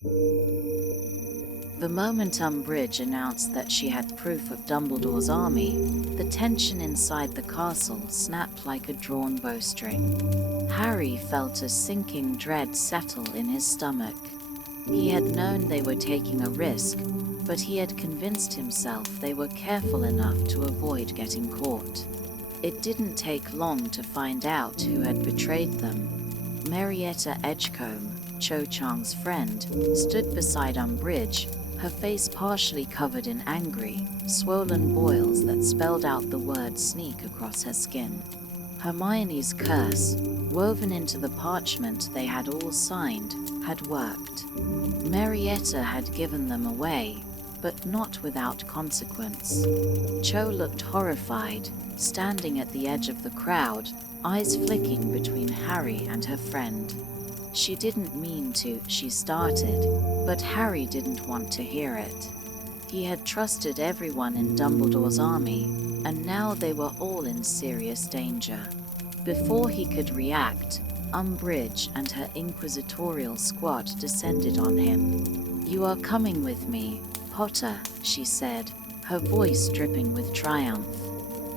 The moment Umbridge announced that she had proof of Dumbledore's army, the tension inside the castle snapped like a drawn bowstring. Harry felt a sinking dread settle in his stomach. He had known they were taking a risk, but he had convinced himself they were careful enough to avoid getting caught. It didn't take long to find out who had betrayed them. Marietta Edgecombe, Cho Chang's friend, stood beside Umbridge, her face partially covered in angry, swollen boils that spelled out the word sneak across her skin. Hermione's curse, woven into the parchment they had all signed, had worked. Marietta had given them away, but not without consequence. Cho looked horrified, standing at the edge of the crowd, eyes flicking between Harry and her friend. She didn't mean to, she started, but Harry didn't want to hear it. He had trusted everyone in Dumbledore's army, and now they were all in serious danger. Before he could react, Umbridge and her inquisitorial squad descended on him. "You are coming with me, Potter," she said, her voice dripping with triumph.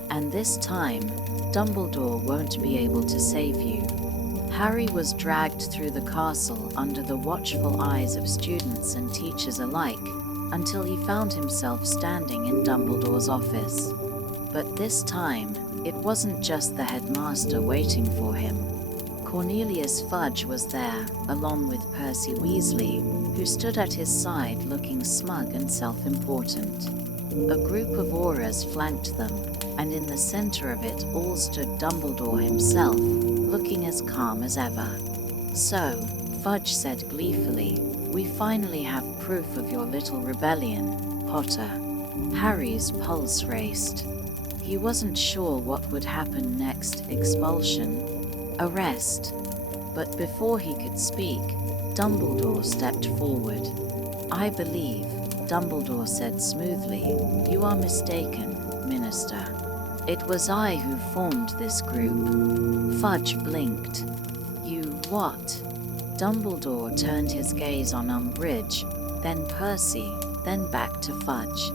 "And this time, Dumbledore won't be able to save you." Harry was dragged through the castle under the watchful eyes of students and teachers alike, until he found himself standing in Dumbledore's office. But this time, it wasn't just the headmaster waiting for him. Cornelius Fudge was there, along with Percy Weasley, who stood at his side looking smug and self-important. A group of auras flanked them, and in the center of it all stood Dumbledore himself, looking as calm as ever. "So," Fudge said gleefully, "we finally have proof of your little rebellion, Potter." Harry's pulse raced. He wasn't sure what would happen next: expulsion, arrest. But before he could speak, Dumbledore stepped forward. "I believe," Dumbledore said smoothly, "you are mistaken, Minister. It was I who formed this group." Fudge blinked. "You what?" Dumbledore turned his gaze on Umbridge, then Percy, then back to Fudge.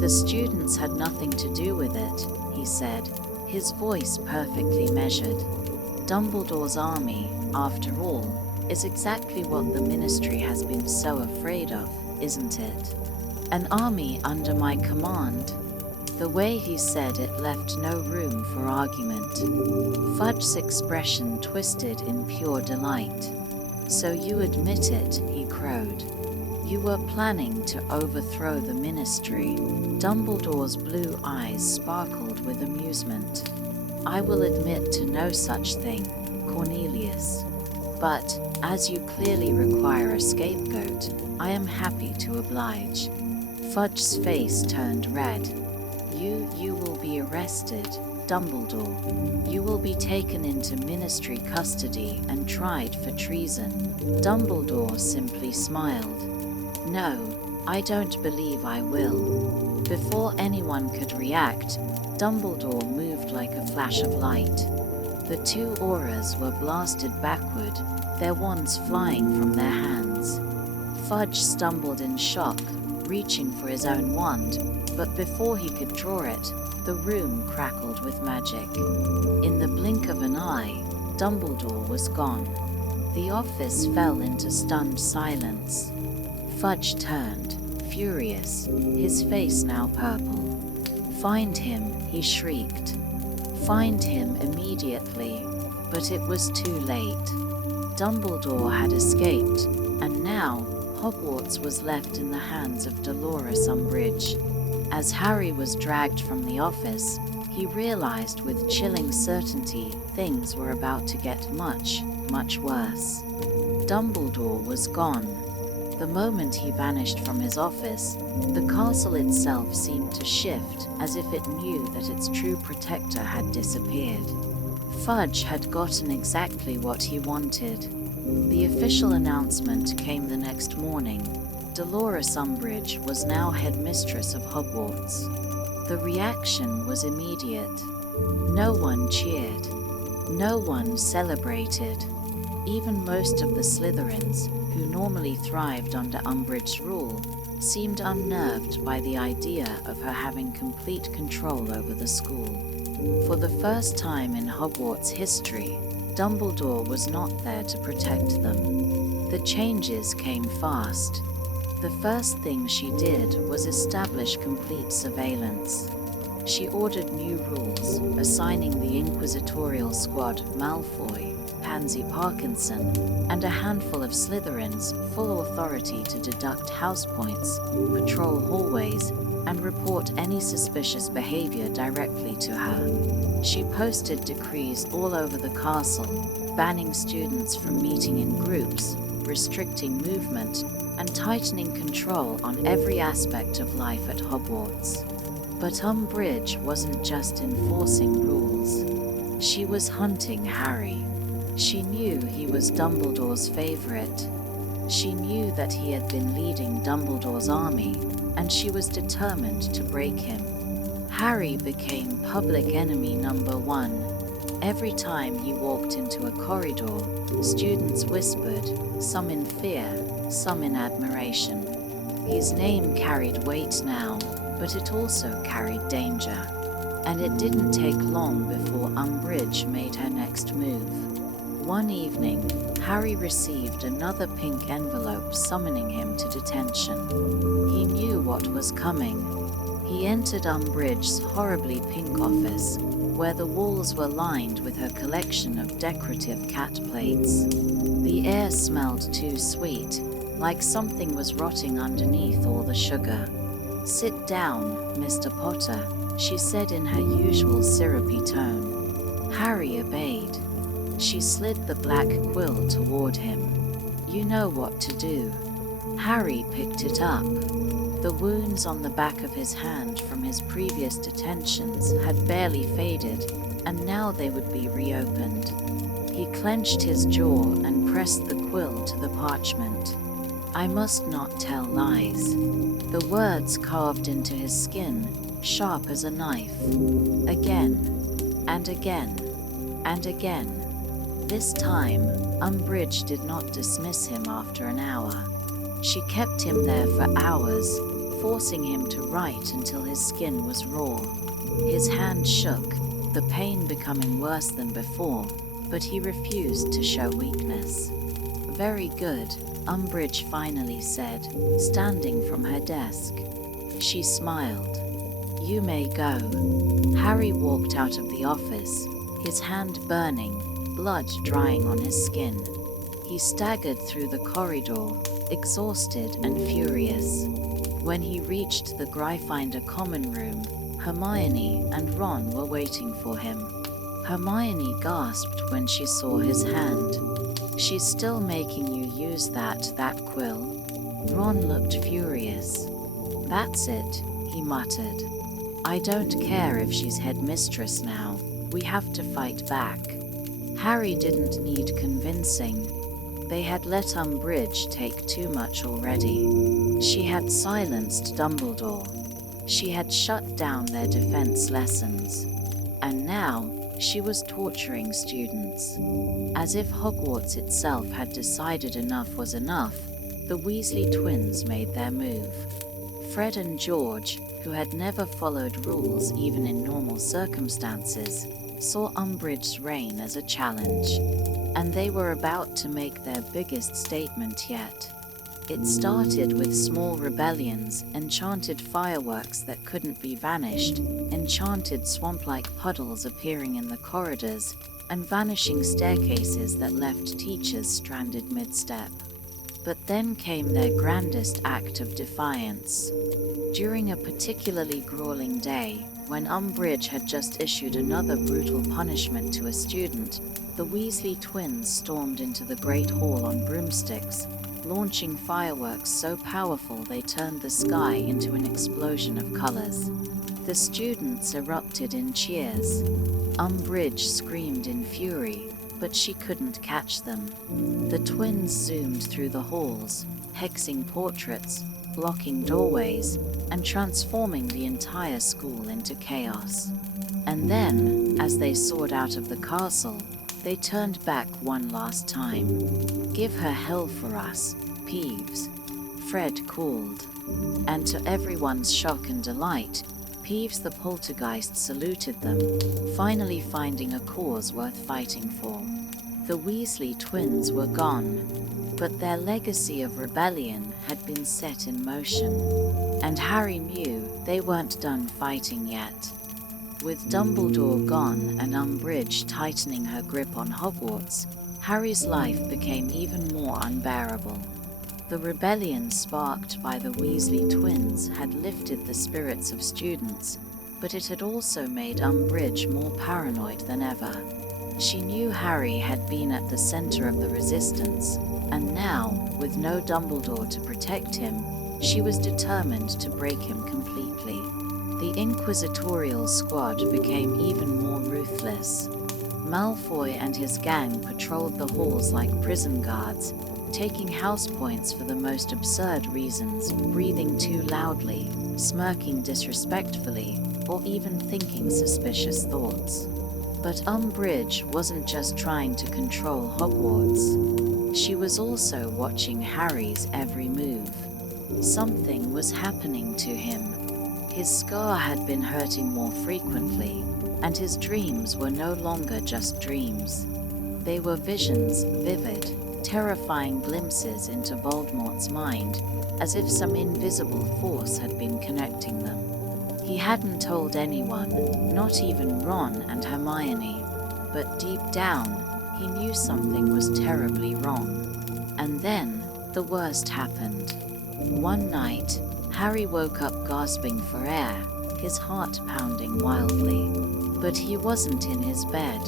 "The students had nothing to do with it," he said, his voice perfectly measured. "Dumbledore's army, after all, is exactly what the Ministry has been so afraid of, isn't it? An army under my command." The way he said it left no room for argument. Fudge's expression twisted in pure delight. "So you admit it," he crowed. "You were planning to overthrow the Ministry." Dumbledore's blue eyes sparkled with amusement. "I will admit to no such thing, Cornelius. But, as you clearly require a scapegoat, I am happy to oblige." Fudge's face turned red. You will be arrested, Dumbledore. You will be taken into Ministry custody and tried for treason." Dumbledore simply smiled. "No, I don't believe I will." Before anyone could react, Dumbledore moved like a flash of light. The two auras were blasted backward, their wands flying from their hands. Fudge stumbled in shock, reaching for his own wand, but before he could draw it, the room crackled with magic. In the blink of an eye, Dumbledore was gone. The office fell into stunned silence. Fudge turned, furious, his face now purple. "Find him," he shrieked. "Find him immediately." But it was too late. Dumbledore had escaped, and now Hogwarts was left in the hands of Dolores Umbridge. As Harry was dragged from the office, he realized with chilling certainty things were about to get much, much worse. Dumbledore was gone. The moment he vanished from his office, the castle itself seemed to shift as if it knew that its true protector had disappeared. Fudge had gotten exactly what he wanted. The official announcement came the next morning. Dolores Umbridge was now headmistress of Hogwarts. The reaction was immediate. No one cheered. No one celebrated. Even most of the Slytherins, who normally thrived under Umbridge's rule, seemed unnerved by the idea of her having complete control over the school. For the first time in Hogwarts history, Dumbledore was not there to protect them. The changes came fast. The first thing she did was establish complete surveillance. She ordered new rules, assigning the inquisitorial squad Malfoy, Pansy Parkinson, and a handful of Slytherins full authority to deduct house points, patrol hallways, and report any suspicious behavior directly to her. She posted decrees all over the castle, banning students from meeting in groups, restricting movement, and tightening control on every aspect of life at Hogwarts. But Umbridge wasn't just enforcing rules. She was hunting Harry. She knew he was Dumbledore's favorite. She knew that he had been leading Dumbledore's army, and she was determined to break him. Harry became public enemy number one. Every time he walked into a corridor, students whispered, some in fear, some in admiration. His name carried weight now, but it also carried danger. And it didn't take long before Umbridge made her next move. One evening, Harry received another pink envelope summoning him to detention. He knew what was coming. He entered Umbridge's horribly pink office, where the walls were lined with her collection of decorative cat plates. The air smelled too sweet, like something was rotting underneath all the sugar. "Sit down, Mr. Potter," she said in her usual syrupy tone. Harry obeyed. She slid the black quill toward him. "You know what to do." Harry picked it up. The wounds on the back of his hand from his previous detentions had barely faded, and now they would be reopened. He clenched his jaw and pressed the quill to the parchment. "I must not tell lies." The words carved into his skin, sharp as a knife. Again, and again, and again. This time, Umbridge did not dismiss him after an hour. She kept him there for hours, forcing him to write until his skin was raw. His hand shook, the pain becoming worse than before, but he refused to show weakness. "Very good," Umbridge finally said, standing from her desk. She smiled. "You may go." Harry walked out of the office, his hand burning, blood drying on his skin. He staggered through the corridor, exhausted and furious. When he reached the Gryffindor common room, Hermione and Ron were waiting for him. Hermione gasped when she saw his hand. "She's still making you use that quill." Ron looked furious. "That's it," he muttered. "I don't care if she's headmistress now. We have to fight back." Harry didn't need convincing. They had let Umbridge take too much already. She had silenced Dumbledore. She had shut down their defense lessons. And now, she was torturing students. As if Hogwarts itself had decided enough was enough, the Weasley twins made their move. Fred and George, who had never followed rules even in normal circumstances, saw Umbridge's reign as a challenge, and they were about to make their biggest statement yet. It started with small rebellions, enchanted fireworks that couldn't be vanished, enchanted swamp-like puddles appearing in the corridors, and vanishing staircases that left teachers stranded mid-step. But then came their grandest act of defiance. During a particularly grueling day, when Umbridge had just issued another brutal punishment to a student, the Weasley twins stormed into the Great Hall on broomsticks, launching fireworks so powerful they turned the sky into an explosion of colors. The students erupted in cheers. Umbridge screamed in fury, but she couldn't catch them. The twins zoomed through the halls, hexing portraits, blocking doorways, and transforming the entire school into chaos. And then, as they soared out of the castle, They turned back one last time. "Give her hell for us, Peeves," Fred called. And to everyone's shock and delight, Peeves the poltergeist saluted them, finally finding a cause worth fighting for. The Weasley twins were gone, but their legacy of rebellion had been set in motion, and Harry knew they weren't done fighting yet. With Dumbledore gone and Umbridge tightening her grip on Hogwarts, Harry's life became even more unbearable. The rebellion sparked by the Weasley twins had lifted the spirits of students, but it had also made Umbridge more paranoid than ever. She knew Harry had been at the center of the resistance, and now, with no Dumbledore to protect him, she was determined to break him completely. The inquisitorial squad became even more ruthless. Malfoy and his gang patrolled the halls like prison guards, taking house points for the most absurd reasons, breathing too loudly, smirking disrespectfully, or even thinking suspicious thoughts. But Umbridge wasn't just trying to control Hogwarts. She was also watching Harry's every move. Something was happening to him. His scar had been hurting more frequently, and his dreams were no longer just dreams. They were visions, vivid, terrifying glimpses into Voldemort's mind, as if some invisible force had been connecting them. He hadn't told anyone, not even Ron and Hermione, but deep down, he knew something was terribly wrong. And then, the worst happened. One night, Harry woke up gasping for air, his heart pounding wildly. But he wasn't in his bed.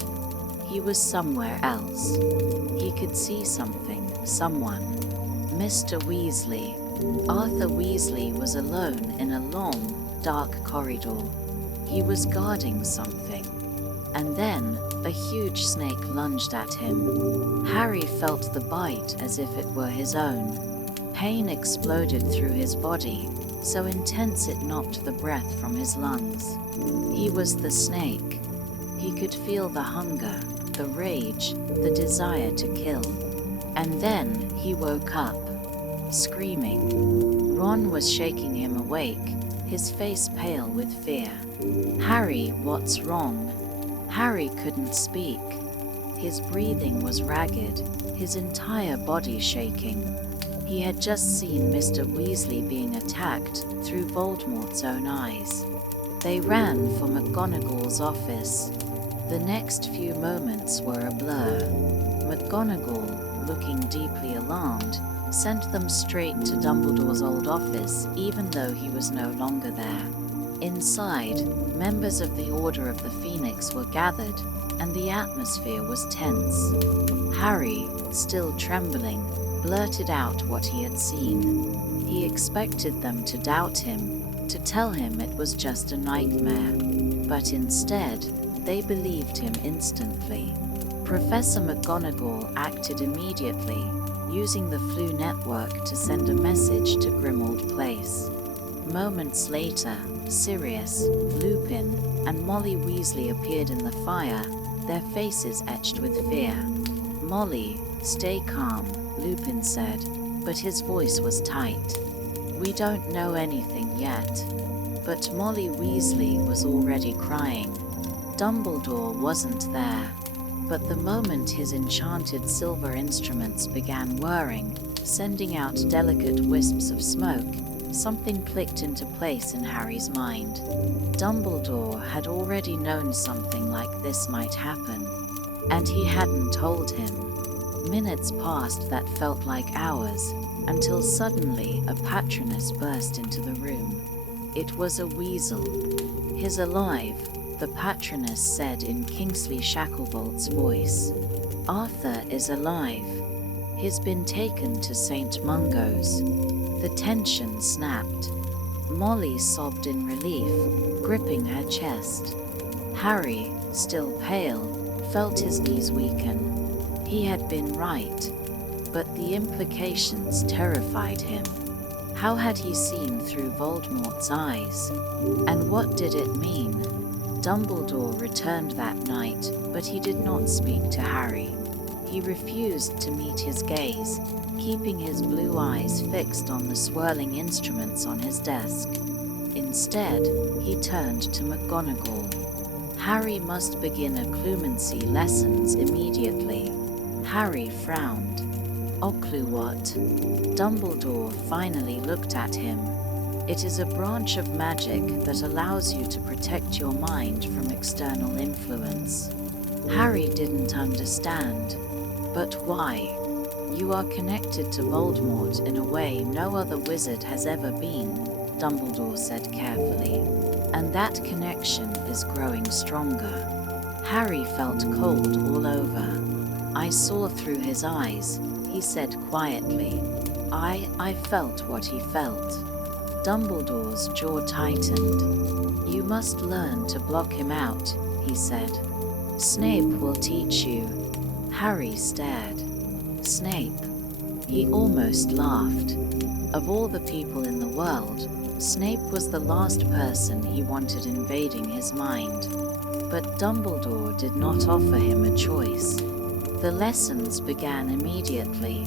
He was somewhere else. He could see something, someone. Mr. Weasley. Arthur Weasley was alone in a long, dark corridor. He was guarding something. And then, a huge snake lunged at him. Harry felt the bite as if it were his own. Pain exploded through his body, so intense it knocked the breath from his lungs. He was the snake. He could feel the hunger, the rage, the desire to kill. And then he woke up, screaming. Ron was shaking him awake, his face pale with fear. "Harry, what's wrong?" Harry couldn't speak. His breathing was ragged, his entire body shaking. He had just seen Mr. Weasley being attacked through Voldemort's own eyes. They ran for McGonagall's office. The next few moments were a blur. McGonagall, looking deeply alarmed, sent them straight to Dumbledore's old office, even though he was no longer there. Inside, members of the Order of the Phoenix were gathered, and the atmosphere was tense. Harry, still trembling, blurted out what he had seen. He expected them to doubt him, to tell him it was just a nightmare. But instead, they believed him instantly. Professor McGonagall acted immediately, using the Flu network to send a message to Grimmauld Place. Moments later, Sirius, Lupin, and Molly Weasley appeared in the fire, their faces etched with fear. "Molly, stay calm," Lupin said, but his voice was tight. "We don't know anything yet." But Molly Weasley was already crying. Dumbledore wasn't there. But the moment his enchanted silver instruments began whirring, sending out delicate wisps of smoke, something clicked into place in Harry's mind. Dumbledore had already known something like this might happen, and he hadn't told him. Minutes passed that felt like hours, until suddenly a patroness burst into the room. It was a weasel. "He's alive," the patroness said in Kingsley Shacklebolt's voice. "Arthur is alive. He's been taken to St. Mungo's." The tension snapped. Molly sobbed in relief, gripping her chest. Harry, still pale, felt his knees weaken. He had been right, but the implications terrified him. How had he seen through Voldemort's eyes? And what did it mean? Dumbledore returned that night, but he did not speak to Harry. He refused to meet his gaze, keeping his blue eyes fixed on the swirling instruments on his desk. Instead, he turned to McGonagall. Harry must begin occlumency lessons immediately. Harry frowned. Occluwhat? Dumbledore finally looked at him. It is a branch of magic that allows you to protect your mind from external influence. Harry didn't understand. But why? You are connected to Voldemort in a way no other wizard has ever been, Dumbledore said carefully. And that connection is growing stronger. Harry felt cold all over. I saw through his eyes, he said quietly. I felt what he felt. Dumbledore's jaw tightened. You must learn to block him out, he said. Snape will teach you. Harry stared. Snape? He almost laughed. Of all the people in the world, Snape was the last person he wanted invading his mind. But Dumbledore did not offer him a choice. The lessons began immediately.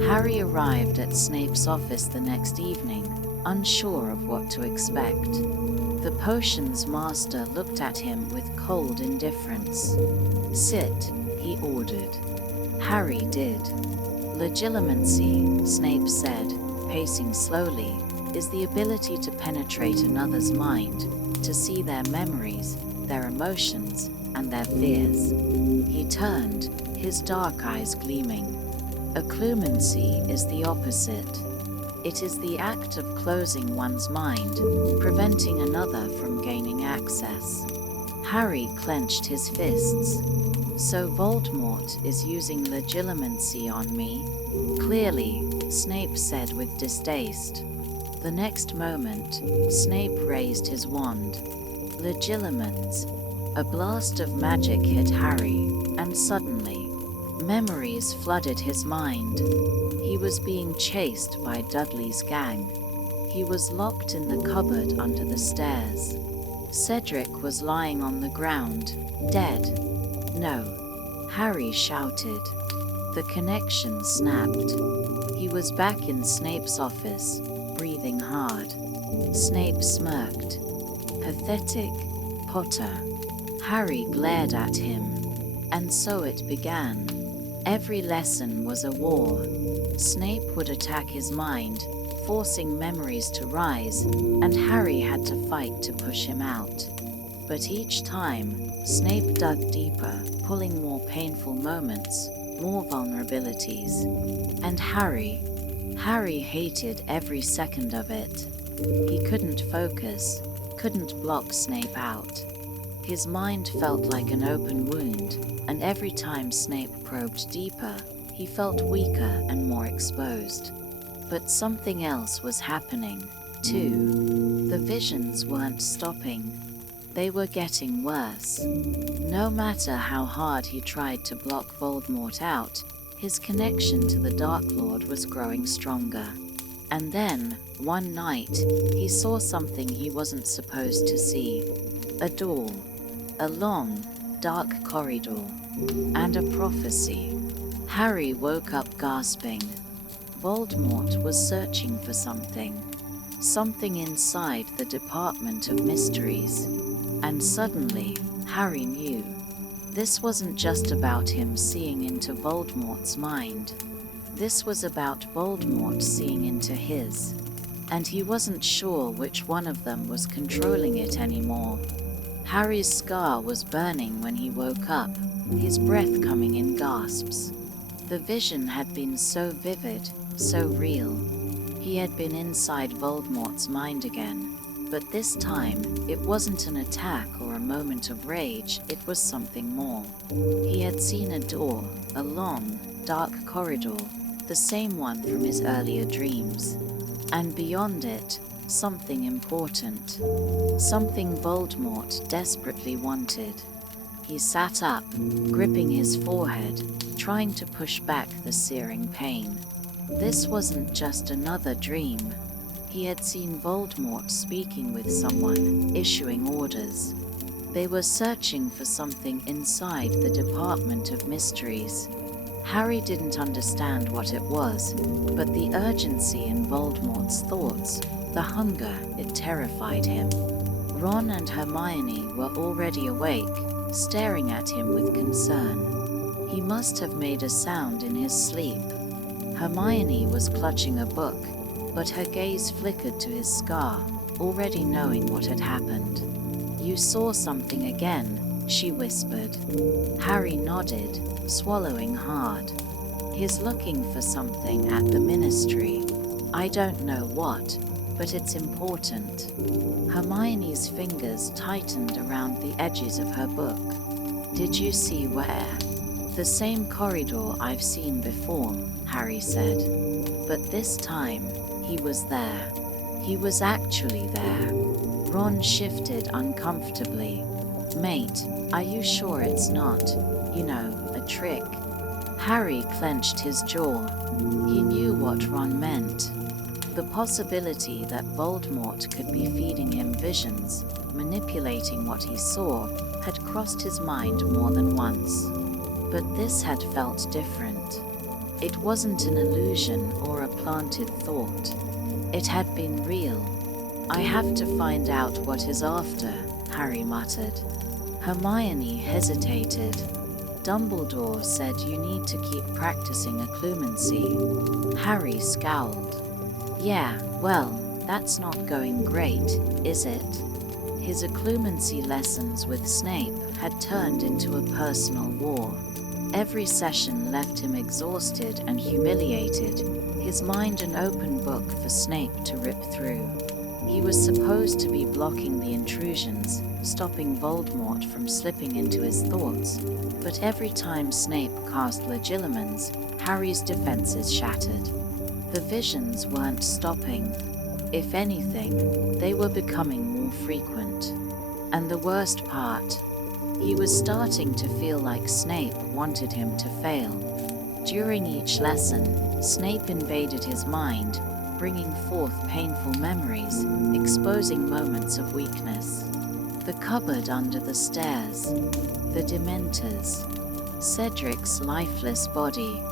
Harry arrived at Snape's office the next evening, unsure of what to expect. The potions master looked at him with cold indifference. Sit, he ordered. Harry did. Legilimency, Snape said, pacing slowly, is the ability to penetrate another's mind, to see their memories, their emotions, and their fears. He turned, his dark eyes gleaming. Occlumency is the opposite. It is the act of closing one's mind, preventing another from gaining access. Harry clenched his fists. So Voldemort is using legilimency on me? Clearly, Snape said with distaste. The next moment, Snape raised his wand. Legilimens. A blast of magic hit Harry, and suddenly, memories flooded his mind. He was being chased by Dudley's gang. He was locked in the cupboard under the stairs. Cedric was lying on the ground, dead. No, Harry shouted. The connection snapped. He was back in Snape's office, breathing hard. Snape smirked. Pathetic, Potter. Harry glared at him. And so it began. Every lesson was a war. Snape would attack his mind, forcing memories to rise, and Harry had to fight to push him out. But each time, Snape dug deeper, pulling more painful moments, more vulnerabilities. And Harry hated every second of it. He couldn't focus, couldn't block Snape out. His mind felt like an open wound, and every time Snape probed deeper, he felt weaker and more exposed. But something else was happening, too. The visions weren't stopping. They were getting worse. No matter how hard he tried to block Voldemort out, his connection to the Dark Lord was growing stronger. And then, one night, he saw something he wasn't supposed to see. A door. A long, dark corridor. And a prophecy. Harry woke up gasping. Voldemort was searching for something. Something inside the Department of Mysteries. And suddenly, Harry knew. This wasn't just about him seeing into Voldemort's mind. This was about Voldemort seeing into his. And he wasn't sure which one of them was controlling it anymore. Harry's scar was burning when he woke up, his breath coming in gasps. The vision had been so vivid, so real. He had been inside Voldemort's mind again, but this time it wasn't an attack or a moment of rage, it was something more. He had seen a door, a long, dark corridor, the same one from his earlier dreams. And beyond it, something important. Something Voldemort desperately wanted. He sat up, gripping his forehead, trying to push back the searing pain. This wasn't just another dream. He had seen Voldemort speaking with someone, issuing orders. They were searching for something inside the Department of Mysteries. Harry didn't understand what it was, but the urgency in Voldemort's thoughts, the hunger, it terrified him. Ron and Hermione were already awake, staring at him with concern. He must have made a sound in his sleep. Hermione was clutching a book, but her gaze flickered to his scar, already knowing what had happened. "You saw something again," she whispered. Harry nodded, swallowing hard. "He's looking for something at the Ministry. I don't know what, but it's important." Hermione's fingers tightened around the edges of her book. "Did you see where?" "The same corridor I've seen before," Harry said. But this time, he was there. He was actually there. Ron shifted uncomfortably. "Mate, are you sure it's not, a trick?" Harry clenched his jaw. He knew what Ron meant. The possibility that Voldemort could be feeding him visions, manipulating what he saw, had crossed his mind more than once. But this had felt different. It wasn't an illusion or a planted thought. It had been real. "I have to find out what he's after," Harry muttered. Hermione hesitated. "Dumbledore said you need to keep practicing occlumency." Harry scowled. "Yeah, well, that's not going great, is it?" His occlumency lessons with Snape had turned into a personal war. Every session left him exhausted and humiliated, his mind an open book for Snape to rip through. He was supposed to be blocking the intrusions, stopping Voldemort from slipping into his thoughts, but every time Snape cast Legilimens, Harry's defenses shattered. The visions weren't stopping. If anything, they were becoming more frequent. And the worst part, he was starting to feel like Snape wanted him to fail. During each lesson, Snape invaded his mind, bringing forth painful memories, exposing moments of weakness. The cupboard under the stairs, the Dementors, Cedric's lifeless body,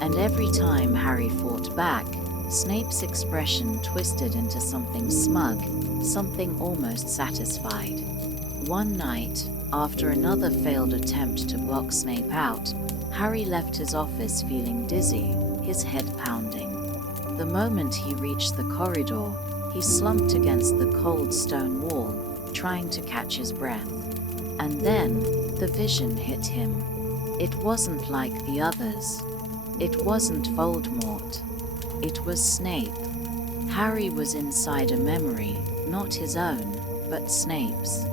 and every time Harry fought back, Snape's expression twisted into something smug, something almost satisfied. One night, after another failed attempt to block Snape out, Harry left his office feeling dizzy, his head pounding. The moment he reached the corridor, he slumped against the cold stone wall, trying to catch his breath. And then, the vision hit him. It wasn't like the others. It wasn't Voldemort. It was Snape. Harry was inside a memory, not his own, but Snape's.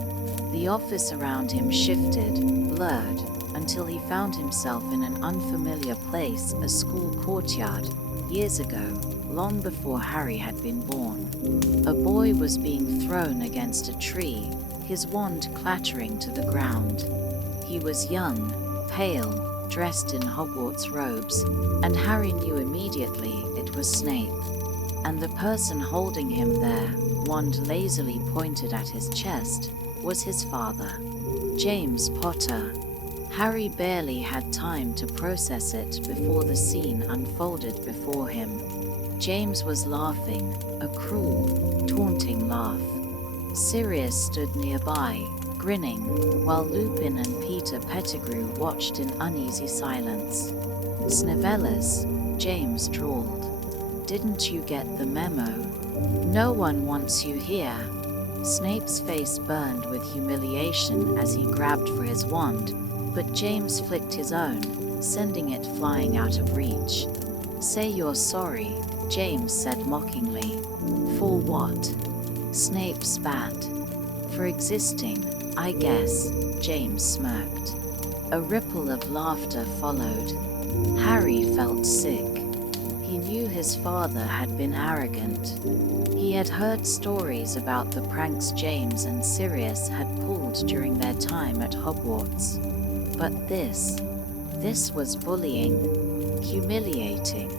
The office around him shifted, blurred, until he found himself in an unfamiliar place, a school courtyard, years ago, long before Harry had been born. A boy was being thrown against a tree, his wand clattering to the ground. He was young, pale, dressed in Hogwarts robes, and Harry knew immediately it was Snape. And the person holding him there, wand lazily pointed at his chest, was his father, James Potter. Harry barely had time to process it before the scene unfolded before him. James was laughing, a cruel, taunting laugh. Sirius stood nearby, grinning, while Lupin and Peter Pettigrew watched in uneasy silence. "Snivellus," James drawled. "Didn't you get the memo? No one wants you here." Snape's face burned with humiliation as he grabbed for his wand, but James flicked his own, sending it flying out of reach. "Say you're sorry," James said mockingly. "For what?" Snape spat. "For existing, I guess," James smirked. A ripple of laughter followed. Harry felt sick. He knew his father had been arrogant. He had heard stories about the pranks James and Sirius had pulled during their time at Hogwarts. But this was bullying, humiliating.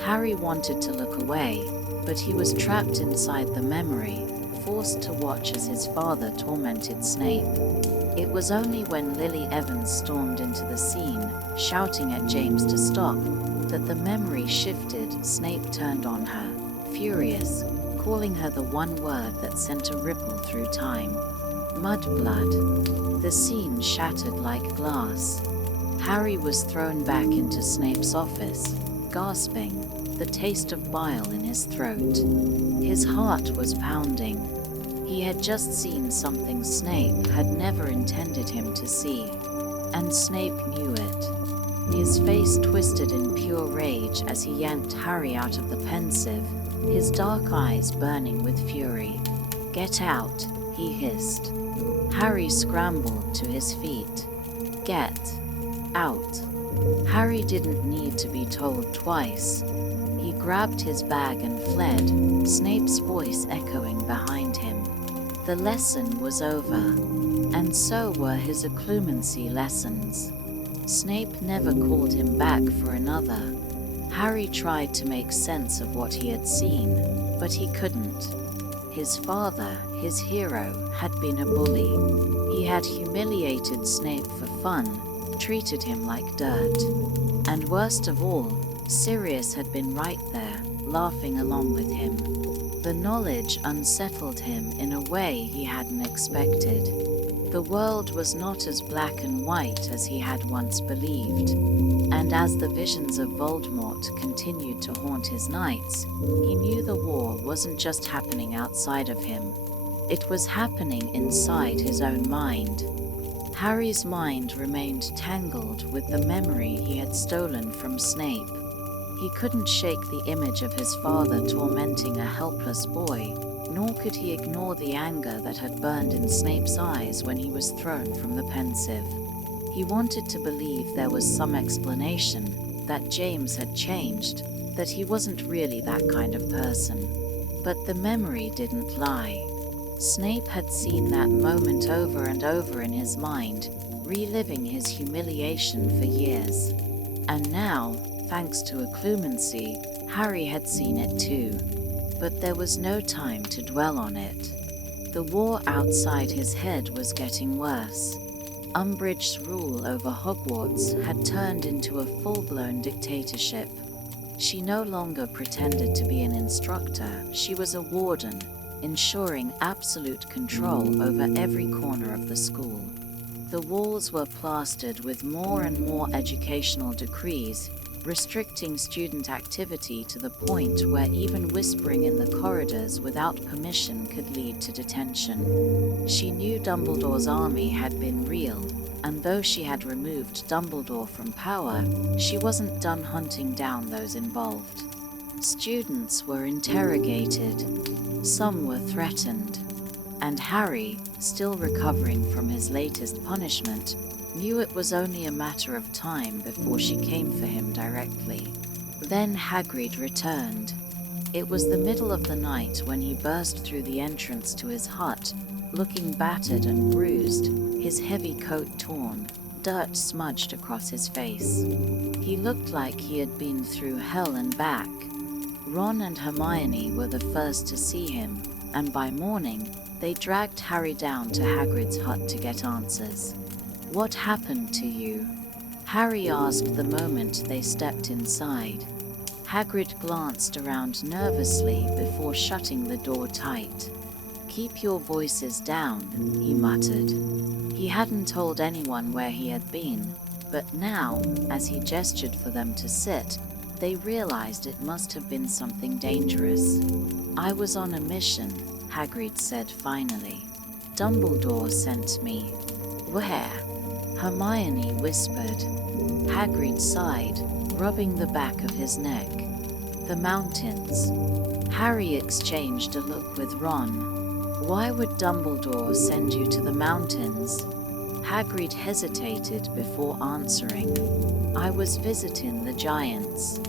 Harry wanted to look away, but he was trapped inside the memory, forced to watch as his father tormented Snape. It was only when Lily Evans stormed into the scene, shouting at James to stop, that the memory shifted. Snape turned on her, furious, calling her the one word that sent a ripple through time. Mudblood. The scene shattered like glass. Harry was thrown back into Snape's office, gasping, the taste of bile in his throat. His heart was pounding. He had just seen something Snape had never intended him to see, and Snape knew it. His face twisted in pure rage as he yanked Harry out of the pensive, his dark eyes burning with fury. "Get out," he hissed. Harry scrambled to his feet. "Get out." Harry didn't need to be told twice. He grabbed his bag and fled, Snape's voice echoing behind him. The lesson was over, and so were his occlumency lessons. Snape never called him back for another. Harry tried to make sense of what he had seen, but he couldn't. His father, his hero, had been a bully. He had humiliated Snape for fun, treated him like dirt. And worst of all, Sirius had been right there, laughing along with him. The knowledge unsettled him in a way he hadn't expected. The world was not as black and white as he had once believed. And as the visions of Voldemort continued to haunt his nights, he knew the war wasn't just happening outside of him. It was happening inside his own mind. Harry's mind remained tangled with the memory he had stolen from Snape. He couldn't shake the image of his father tormenting a helpless boy, nor could he ignore the anger that had burned in Snape's eyes when he was thrown from the pensive. He wanted to believe there was some explanation, that James had changed, that he wasn't really that kind of person. But the memory didn't lie. Snape had seen that moment over and over in his mind, reliving his humiliation for years. And now, thanks to occlumency, Harry had seen it too. But there was no time to dwell on it. The war outside his head was getting worse. Umbridge's rule over Hogwarts had turned into a full-blown dictatorship. She no longer pretended to be an instructor, she was a warden, ensuring absolute control over every corner of the school. The walls were plastered with more and more educational decrees, restricting student activity to the point where even whispering in the corridors without permission could lead to detention. She knew Dumbledore's army had been real, and though she had removed Dumbledore from power, she wasn't done hunting down those involved. Students were interrogated, some were threatened, and Harry, still recovering from his latest punishment, knew it was only a matter of time before she came for him directly. Then Hagrid returned. It was the middle of the night when he burst through the entrance to his hut, looking battered and bruised, his heavy coat torn, dirt smudged across his face. He looked like he had been through hell and back. Ron and Hermione were the first to see him, and by morning, they dragged Harry down to Hagrid's hut to get answers. "What happened to you?" Harry asked the moment they stepped inside. Hagrid glanced around nervously before shutting the door tight. "Keep your voices down," he muttered. He hadn't told anyone where he had been, but now, as he gestured for them to sit, they realized it must have been something dangerous. "I was on a mission," Hagrid said finally. "Dumbledore sent me." "Where?" Hermione whispered. Hagrid sighed, rubbing the back of his neck. "The mountains." Harry exchanged a look with Ron. "Why would Dumbledore send you to the mountains?" Hagrid hesitated before answering. "I was visiting the giants."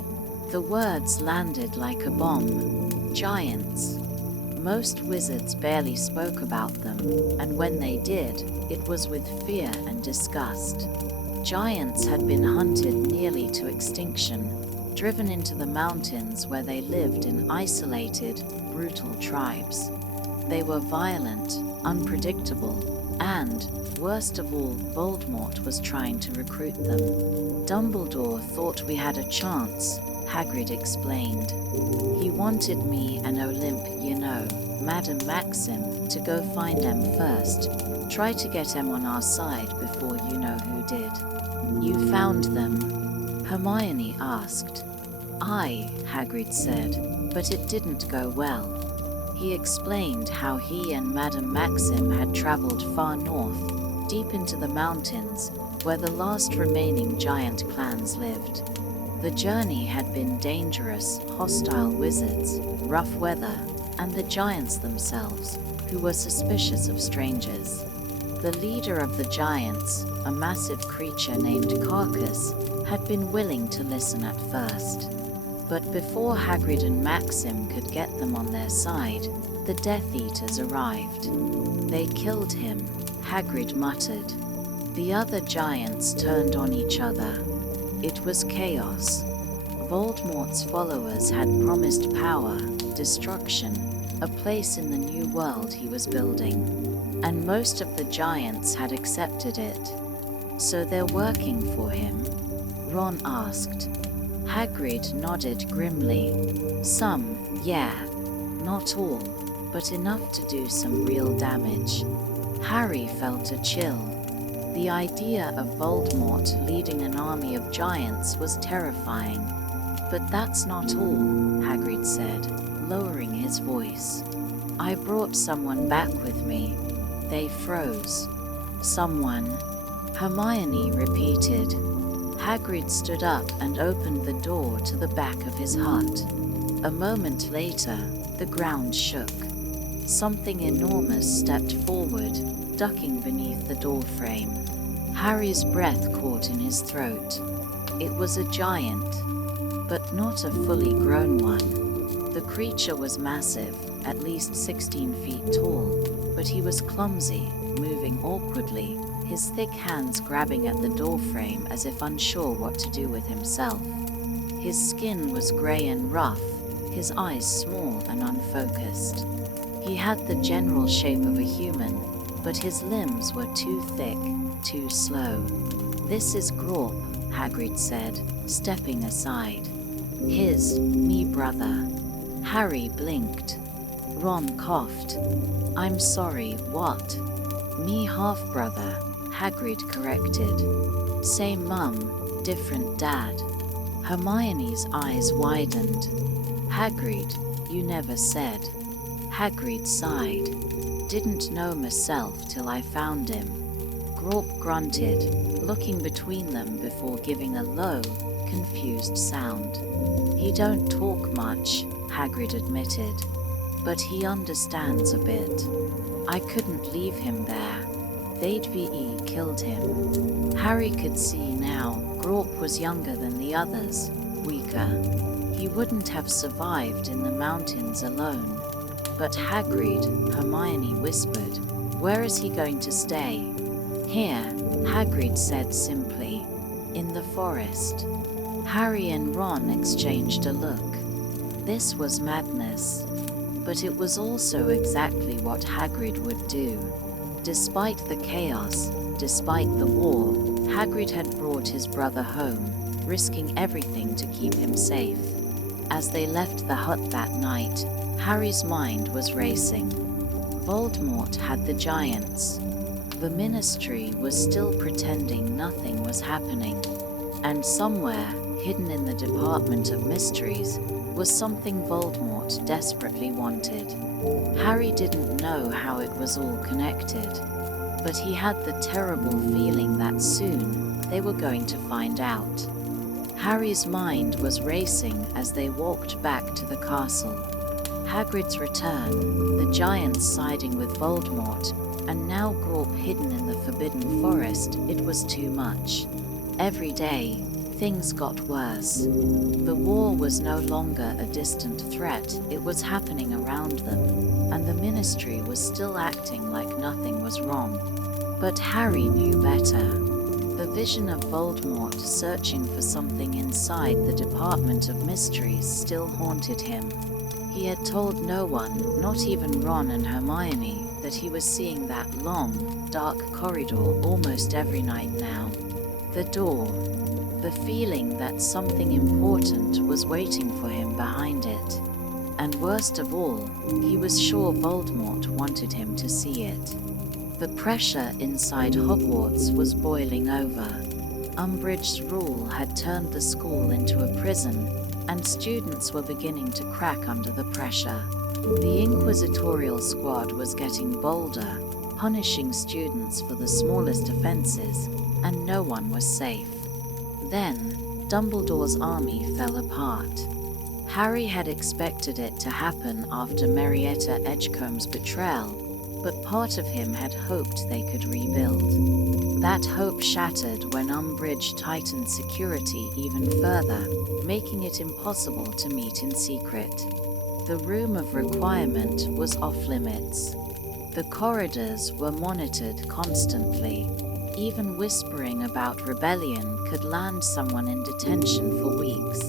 The words landed like a bomb. Giants. Most wizards barely spoke about them, and when they did, it was with fear and disgust. Giants had been hunted nearly to extinction, driven into the mountains where they lived in isolated, brutal tribes. They were violent, unpredictable, and, worst of all, Voldemort was trying to recruit them. Dumbledore thought we had a chance, Hagrid explained. He wanted me and Olymp, Madame Maxim, to go find them first. Try to get them on our side before you know who did. You found them? Hermione asked. Aye, Hagrid said, but it didn't go well. He explained how he and Madame Maxim had traveled far north, deep into the mountains, where the last remaining giant clans lived. The journey had been dangerous, hostile wizards, rough weather, and the giants themselves, who were suspicious of strangers. The leader of the giants, a massive creature named Carcass, had been willing to listen at first. But before Hagrid and Maxim could get them on their side, the Death Eaters arrived. They killed him, Hagrid muttered. The other giants turned on each other. It was chaos. Voldemort's followers had promised power, destruction, a place in the new world he was building, and most of the giants had accepted it. So they're working for him? Ron asked. Hagrid nodded grimly. Some, yeah. Not all, but enough to do some real damage. Harry felt a chill. The idea of Voldemort leading an army of giants was terrifying. But that's not all, Hagrid said, lowering his voice. I brought someone back with me. They froze. Someone. Hermione repeated. Hagrid stood up and opened the door to the back of his hut. A moment later, the ground shook. Something enormous stepped forward, ducking beneath the doorframe. Harry's breath caught in his throat. It was a giant, but not a fully grown one. The creature was massive, at least 16 feet tall, but he was clumsy, moving awkwardly, his thick hands grabbing at the doorframe as if unsure what to do with himself. His skin was grey and rough, his eyes small and unfocused. He had the general shape of a human, but his limbs were too thick, too slow. This is Grawp, Hagrid said, stepping aside. Me brother. Harry blinked. Ron coughed. I'm sorry, what? Me half-brother, Hagrid corrected. Same mum, different dad. Hermione's eyes widened. Hagrid, you never said. Hagrid sighed. Didn't know myself till I found him. Grawp grunted, looking between them before giving a low, confused sound. He don't talk much, Hagrid admitted, but he understands a bit. I couldn't leave him there. They'd be killed him. Harry could see now Grawp was younger than the others, weaker. He wouldn't have survived in the mountains alone. But Hagrid, Hermione whispered, where is he going to stay? Here, Hagrid said simply, in the forest. Harry and Ron exchanged a look. This was madness, but it was also exactly what Hagrid would do. Despite the chaos, despite the war, Hagrid had brought his brother home, risking everything to keep him safe. As they left the hut that night, Harry's mind was racing. Voldemort had the giants. The Ministry was still pretending nothing was happening. And somewhere, hidden in the Department of Mysteries, was something Voldemort desperately wanted. Harry didn't know how it was all connected, but he had the terrible feeling that soon they were going to find out. Harry's mind was racing as they walked back to the castle. Hagrid's return, the giants siding with Voldemort, and now Grawp hidden in the Forbidden Forest, it was too much. Every day, things got worse. The war was no longer a distant threat, it was happening around them, and the Ministry was still acting like nothing was wrong. But Harry knew better. The vision of Voldemort searching for something inside the Department of Mysteries still haunted him. He had told no one, not even Ron and Hermione, that he was seeing that long, dark corridor almost every night now. The door. The feeling that something important was waiting for him behind it. And worst of all, he was sure Voldemort wanted him to see it. The pressure inside Hogwarts was boiling over. Umbridge's rule had turned the school into a prison, and students were beginning to crack under the pressure. The Inquisitorial Squad was getting bolder, punishing students for the smallest offenses, and no one was safe. Then, Dumbledore's army fell apart. Harry had expected it to happen after Marietta Edgecombe's betrayal, but part of him had hoped they could rebuild. That hope shattered when Umbridge tightened security even further, making it impossible to meet in secret. The room of requirement was off-limits. The corridors were monitored constantly. Even whispering about rebellion could land someone in detention for weeks.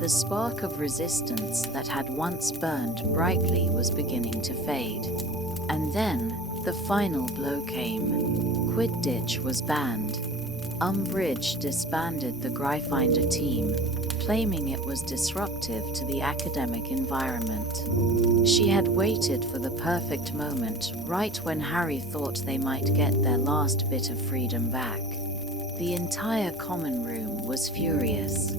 The spark of resistance that had once burned brightly was beginning to fade. And then, the final blow came. Quidditch was banned. Umbridge disbanded the Gryffindor team, claiming it was disruptive to the academic environment. She had waited for the perfect moment, right when Harry thought they might get their last bit of freedom back. The entire common room was furious.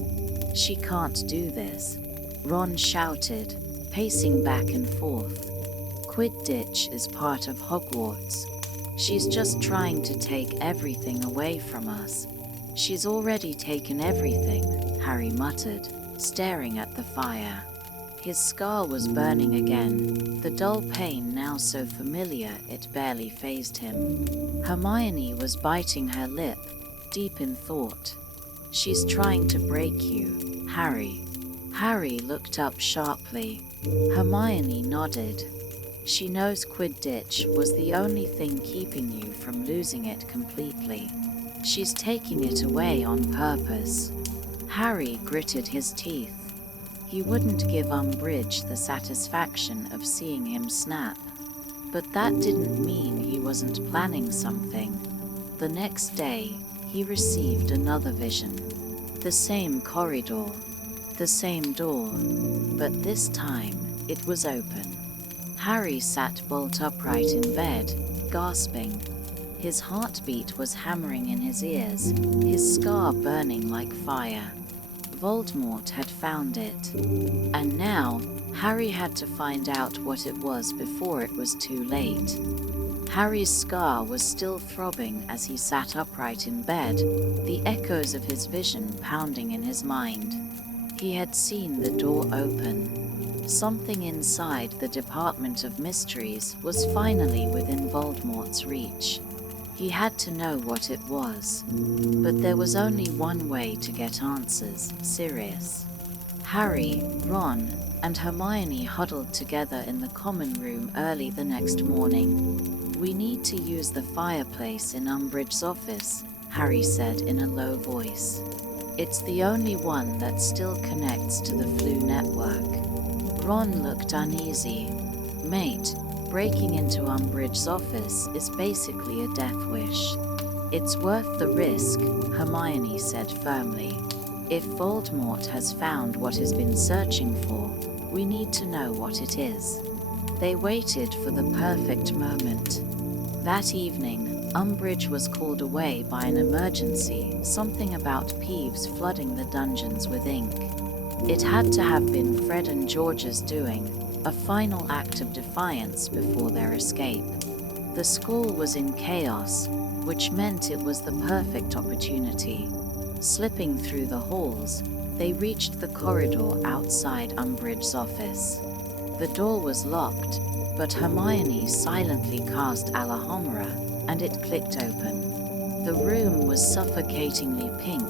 "She can't do this," Ron shouted, pacing back and forth. "Quidditch is part of Hogwarts. She's just trying to take everything away from us." "She's already taken everything," Harry muttered, staring at the fire. His scar was burning again, the dull pain now so familiar it barely fazed him. Hermione was biting her lip, deep in thought. "She's trying to break you, Harry." Harry looked up sharply. Hermione nodded. "She knows Quidditch was the only thing keeping you from losing it completely. She's taking it away on purpose." Harry gritted his teeth. He wouldn't give Umbridge the satisfaction of seeing him snap. But that didn't mean he wasn't planning something. The next day, he received another vision. The same corridor, the same door, but this time it was open. Harry sat bolt upright in bed, gasping. His heartbeat was hammering in his ears, his scar burning like fire. Voldemort had found it. And now, Harry had to find out what it was before it was too late. Harry's scar was still throbbing as he sat upright in bed, the echoes of his vision pounding in his mind. He had seen the door open. Something inside the Department of Mysteries was finally within Voldemort's reach. He had to know what it was. But there was only one way to get answers, Sirius. Harry, Ron, and Hermione huddled together in the common room early the next morning. "We need to use the fireplace in Umbridge's office," Harry said in a low voice. "It's the only one that still connects to the Flu network." Ron looked uneasy. "Mate, breaking into Umbridge's office is basically a death wish." "It's worth the risk," Hermione said firmly. "If Voldemort has found what he's been searching for, we need to know what it is." They waited for the perfect moment. That evening, Umbridge was called away by an emergency, something about Peeves flooding the dungeons with ink. It had to have been Fred and George's doing, a final act of defiance before their escape. The school was in chaos, which meant it was the perfect opportunity. Slipping through the halls, they reached the corridor outside Umbridge's office. The door was locked, but Hermione silently cast Alahomra, and it clicked open. The room was suffocatingly pink,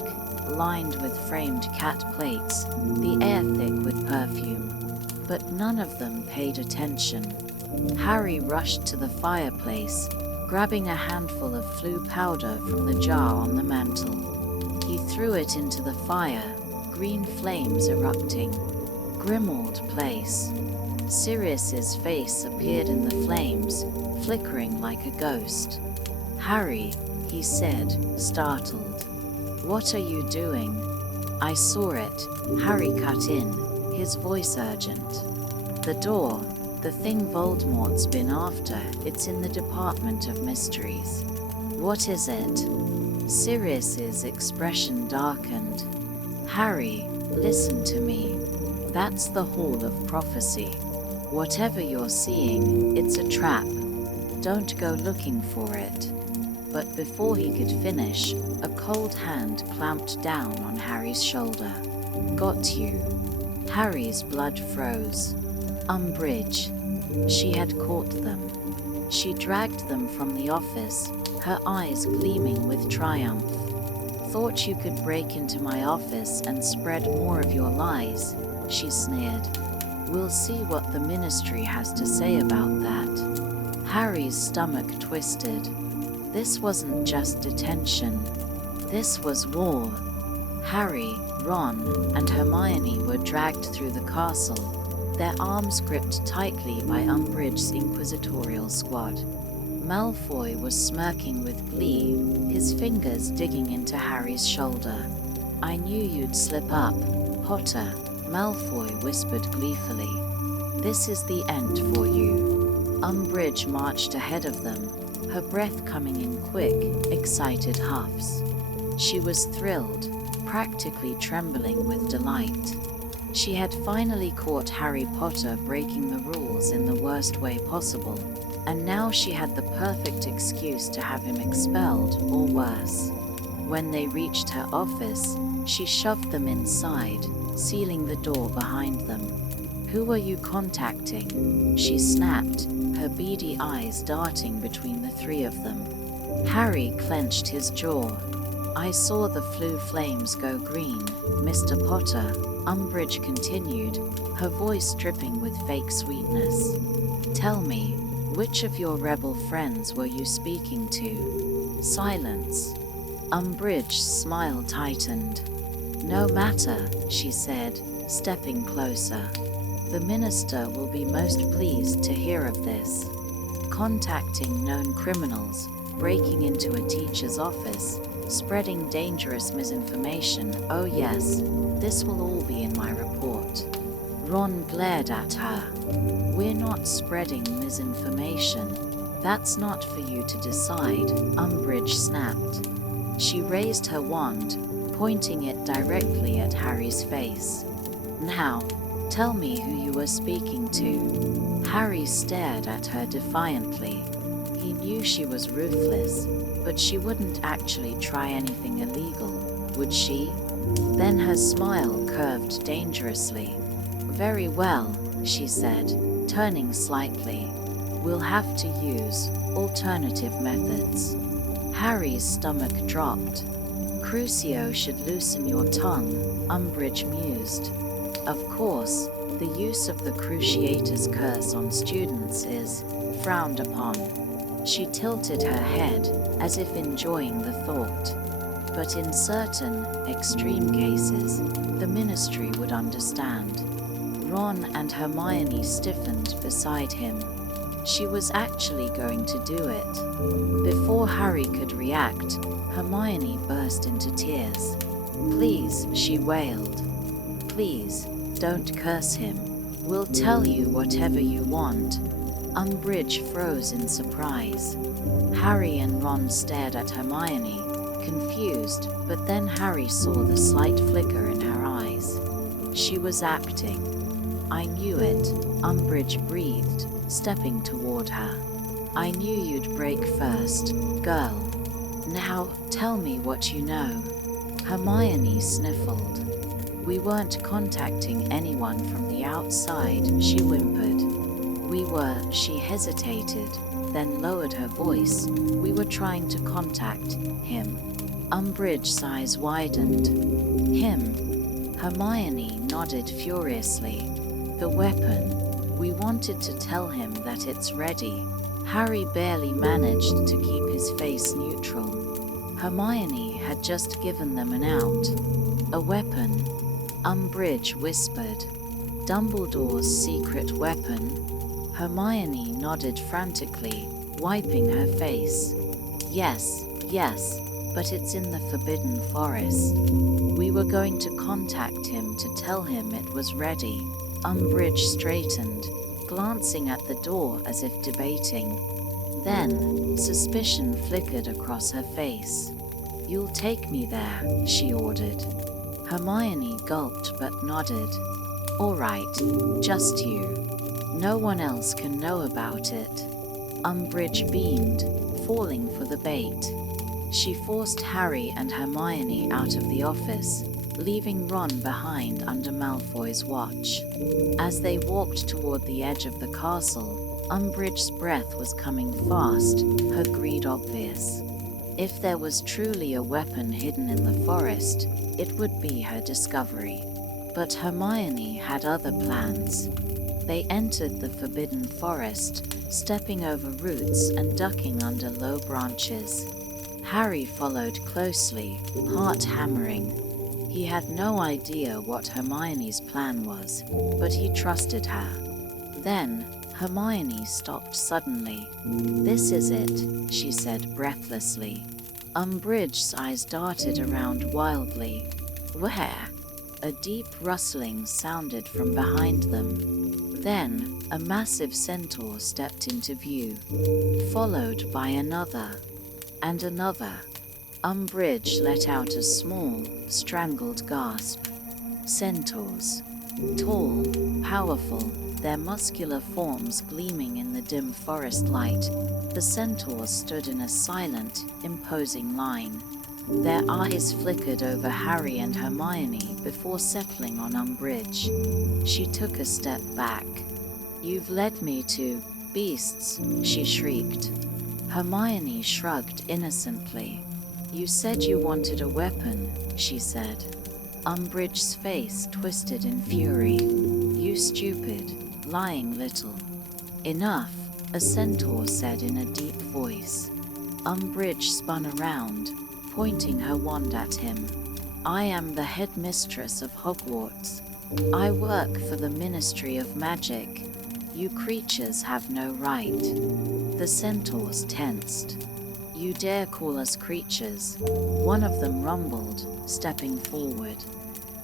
lined with framed cat plates, the air thick with perfume. But none of them paid attention. Harry rushed to the fireplace, grabbing a handful of Flu powder from the jar on the mantel. He threw it into the fire, green flames erupting. Grimmauld Place. Sirius's face appeared in the flames, flickering like a ghost. "Harry," he said, startled. "What are you doing?" "I saw it," Harry cut in, his voice urgent. "The door, the thing Voldemort's been after, it's in the Department of Mysteries." "What is it?" Sirius's expression darkened. "Harry, listen to me. That's the Hall of Prophecy. Whatever you're seeing, it's a trap. Don't go looking for it." But before he could finish, a cold hand clamped down on Harry's shoulder. "Got you." Harry's blood froze. Umbridge. She had caught them. She dragged them from the office, her eyes gleaming with triumph. "Thought you could break into my office and spread more of your lies," she sneered. "We'll see what the Ministry has to say about that." Harry's stomach twisted. This wasn't just detention. This was war. Harry, Ron, and Hermione were dragged through the castle, their arms gripped tightly by Umbridge's inquisitorial squad. Malfoy was smirking with glee, his fingers digging into Harry's shoulder. "I knew you'd slip up, Potter," Malfoy whispered gleefully. "This is the end for you." Umbridge marched ahead of them, her breath coming in quick, excited huffs. She was thrilled, practically trembling with delight. She had finally caught Harry Potter breaking the rules in the worst way possible, and now she had the perfect excuse to have him expelled or worse. When they reached her office, she shoved them inside, sealing the door behind them. "Who are you contacting?" she snapped, her beady eyes darting between the three of them. Harry clenched his jaw. "I saw the flue flames go green, Mr. Potter," Umbridge continued, her voice dripping with fake sweetness. "Tell me, which of your rebel friends were you speaking to?" Silence. Umbridge's smile tightened. "No matter," she said, stepping closer. "The minister will be most pleased to hear of this. Contacting known criminals, breaking into a teacher's office, spreading dangerous misinformation. Oh yes, this will all be in my report." Ron glared at her. "We're not spreading misinformation. That's not for you to decide," Umbridge snapped. She raised her wand, pointing it directly at Harry's face. "Now, tell me who you were speaking to." Harry stared at her defiantly. He knew she was ruthless, but she wouldn't actually try anything illegal, would she? Then her smile curved dangerously. "Very well," she said, turning slightly. "We'll have to use alternative methods." Harry's stomach dropped. "Crucio should loosen your tongue," Umbridge mused. "Of course, the use of the Cruciator's curse on students is frowned upon." She tilted her head, as if enjoying the thought. "But in certain, extreme cases, the Ministry would understand." Ron and Hermione stiffened beside him. She was actually going to do it. Before Harry could react, Hermione burst into tears. "Please," she wailed. "Please, don't curse him. We'll tell you whatever you want." Umbridge froze in surprise. Harry and Ron stared at Hermione, confused, but then Harry saw the slight flicker in her eyes. She was acting. "I knew it," Umbridge breathed, stepping toward her. "I knew you'd break first, girl. Now, tell me what you know." Hermione sniffled. "We weren't contacting anyone from the outside," she whimpered. "We were," she hesitated, then lowered her voice. "We were trying to contact him." Umbridge's eyes widened. "Him?" Hermione nodded furiously. "The weapon. We wanted to tell him that it's ready." Harry barely managed to keep his face neutral. Hermione had just given them an out. "A weapon," Umbridge whispered. Dumbledore's secret weapon? Hermione nodded frantically, wiping her face. Yes, but it's in the Forbidden Forest. We were going to contact him to tell him it was ready. Umbridge straightened, glancing at the door as if debating. Then, suspicion flickered across her face. "You'll take me there," she ordered. Hermione gulped but nodded. "All right, just you. No one else can know about it." Umbridge beamed, falling for the bait. She forced Harry and Hermione out of the office, leaving Ron behind under Malfoy's watch. As they walked toward the edge of the castle, Umbridge's breath was coming fast, her greed obvious. If there was truly a weapon hidden in the forest, it would be her discovery. But Hermione had other plans. They entered the Forbidden Forest, stepping over roots and ducking under low branches. Harry followed closely, heart hammering. He had no idea what Hermione's plan was, but he trusted her. Then, Hermione stopped suddenly. "This is it," she said breathlessly. Umbridge's eyes darted around wildly. "Where?" A deep rustling sounded from behind them. Then, a massive centaur stepped into view, followed by another, and another. Umbridge let out a small, strangled gasp. Centaurs. Tall, powerful, their muscular forms gleaming in the dim forest light, the centaurs stood in a silent, imposing line. Their eyes flickered over Harry and Hermione before settling on Umbridge. She took a step back. "You've led me to beasts," she shrieked. Hermione shrugged innocently. "You said you wanted a weapon," she said. Umbridge's face twisted in fury. "You stupid, lying little." "Enough," a centaur said in a deep voice. Umbridge spun around, pointing her wand at him. "I am the headmistress of Hogwarts. I work for the Ministry of Magic. You creatures have no right." The centaurs tensed. "You dare call us creatures?" one of them rumbled, stepping forward.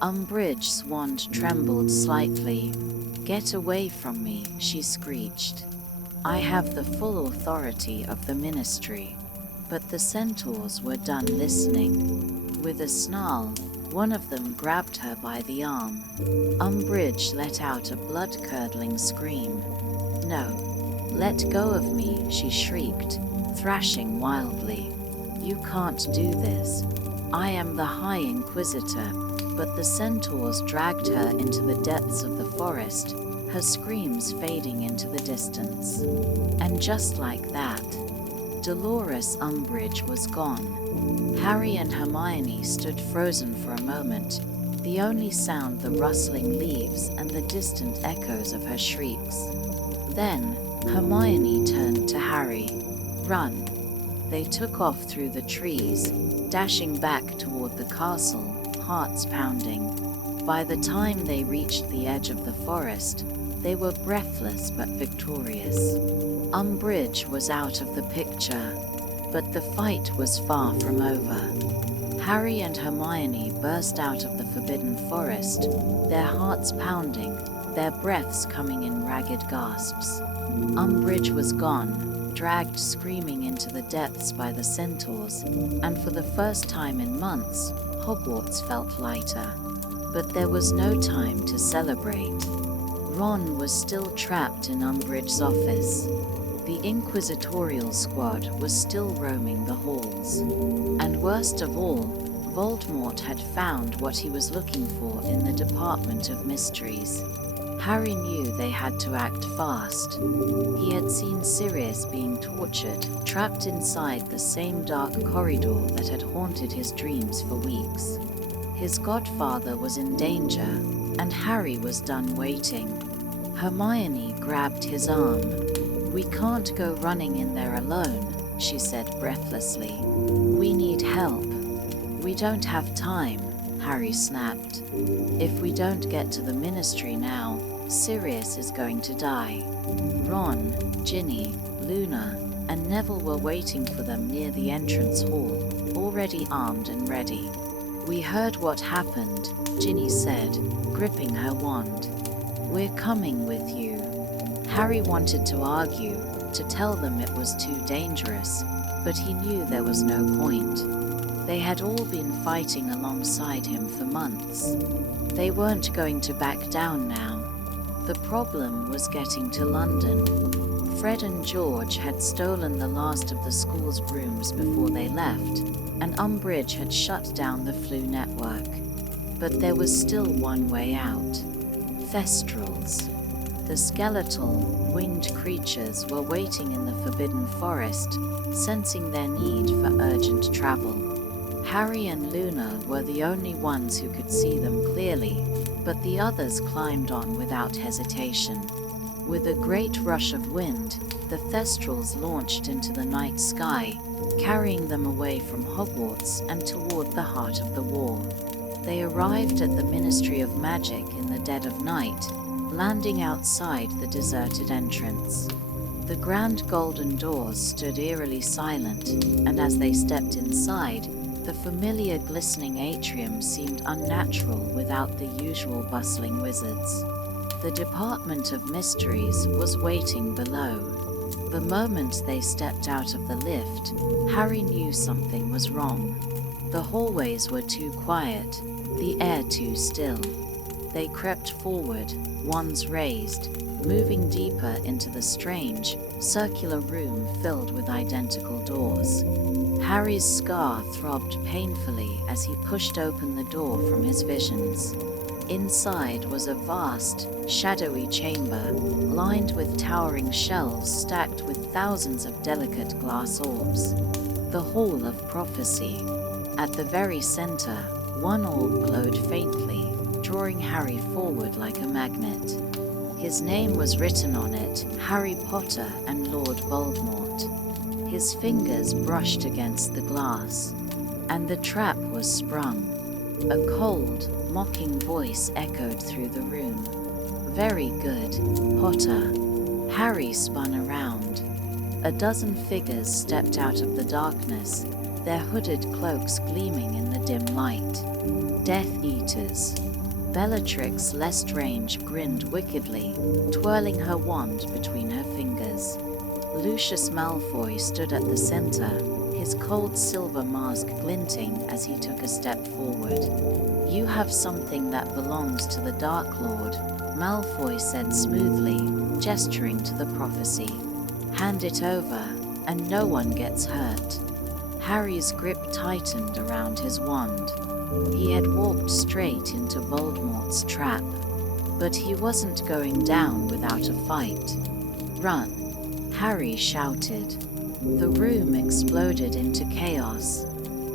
Umbridge's wand trembled slightly. "Get away from me," she screeched. "I have the full authority of the Ministry." But the centaurs were done listening. With a snarl, one of them grabbed her by the arm. Umbridge let out a blood-curdling scream. "No, let go of me," she shrieked, thrashing wildly. "You can't do this. I am the High Inquisitor." But the centaurs dragged her into the depths of the forest, her screams fading into the distance. And just like that, Dolores Umbridge was gone. Harry and Hermione stood frozen for a moment, the only sound the rustling leaves and the distant echoes of her shrieks. Then, Hermione turned to Harry. "Run." They took off through the trees, dashing back toward the castle, hearts pounding. By the time they reached the edge of the forest, they were breathless but victorious. Umbridge was out of the picture, but the fight was far from over. Harry and Hermione burst out of the Forbidden Forest, their hearts pounding, their breaths coming in ragged gasps. Umbridge was gone, dragged screaming into the depths by the centaurs, and for the first time in months, Hogwarts felt lighter. But there was no time to celebrate. Ron was still trapped in Umbridge's office. The Inquisitorial Squad was still roaming the halls. And worst of all, Voldemort had found what he was looking for in the Department of Mysteries. Harry knew they had to act fast. He had seen Sirius being tortured, trapped inside the same dark corridor that had haunted his dreams for weeks. His godfather was in danger, and Harry was done waiting. Hermione grabbed his arm. "We can't go running in there alone," she said breathlessly. "We need help." "We don't have time," Harry snapped. "If we don't get to the Ministry now, Sirius is going to die. Ron, Ginny, Luna, and Neville were waiting for them near the entrance hall, already armed and ready. "We heard what happened," Ginny said, gripping her wand. "We're coming with you." Harry wanted to argue, to tell them it was too dangerous, but he knew there was no point. They had all been fighting alongside him for months. They weren't going to back down now. The problem was getting to London. Fred and George had stolen the last of the school's brooms before they left, and Umbridge had shut down the flu network. But there was still one way out. Thestrals. The skeletal, winged creatures were waiting in the Forbidden Forest, sensing their need for urgent travel. Harry and Luna were the only ones who could see them clearly, but the others climbed on without hesitation. With a great rush of wind, the Thestrals launched into the night sky, carrying them away from Hogwarts and toward the heart of the war. They arrived at the Ministry of Magic in the dead of night, landing outside the deserted entrance. The grand golden doors stood eerily silent, and as they stepped inside, the familiar glistening atrium seemed unnatural without the usual bustling wizards. The Department of Mysteries was waiting below. The moment they stepped out of the lift, Harry knew something was wrong. The hallways were too quiet, the air too still. They crept forward, wands raised, moving deeper into the strange, circular room filled with identical doors. Harry's scar throbbed painfully as he pushed open the door from his visions. Inside was a vast, shadowy chamber, lined with towering shelves stacked with thousands of delicate glass orbs. The Hall of Prophecy. At the very center, one orb glowed faintly, drawing Harry forward like a magnet. His name was written on it, Harry Potter and Lord Voldemort. His fingers brushed against the glass, and the trap was sprung. A cold, mocking voice echoed through the room. "Very good, Potter." Harry spun around. A dozen figures stepped out of the darkness, their hooded cloaks gleaming in the dim light. Death Eaters. Bellatrix Lestrange grinned wickedly, twirling her wand between her fingers. Lucius Malfoy stood at the center, his cold silver mask glinting as he took a step forward. "You have something that belongs to the Dark Lord," Malfoy said smoothly, gesturing to the prophecy. "Hand it over, and no one gets hurt." Harry's grip tightened around his wand. He had walked straight into Voldemort's trap, but he wasn't going down without a fight. "Run!" Harry shouted. The room exploded into chaos.